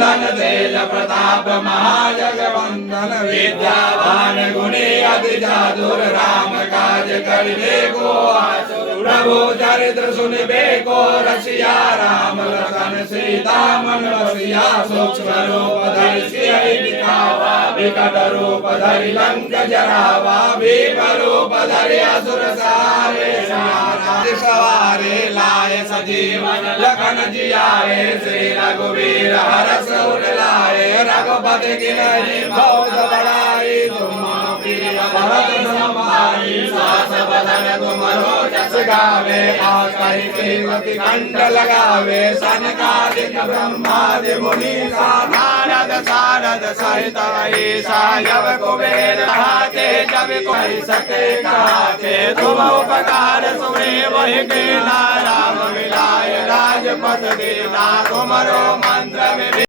नंदन तेज प्रताप महाजगवंदन विद्यावान गुणी अति चातुर राम काज करिबे को आतुर प्रभु चरित्र सुनिबे को रसिया राम लखन सीता मन बसिया सूक्ष्म रूप धरि सियहि दिखावा विकट रूप धरि लंक जरावा भीम रूप धरि असुर सारे सवारे लाए सजीवन लखन जियाए श्री रघुवीर हरष उर लाए रघुपति कीन्हि बहुत बड़ाई तुम प्रिय भरत समाई सास बदन तुमरो जस गावे आकहि सेवति कंठ लगावे सनकादिक ब्रह्मादि मुनि नारद सारद सहित ईसा जब कुबेर हाथे जब कोई सके कहाते तुम उपकार सुने वही के नाम मिलाए राजपथ देना तुमरो मंत्र में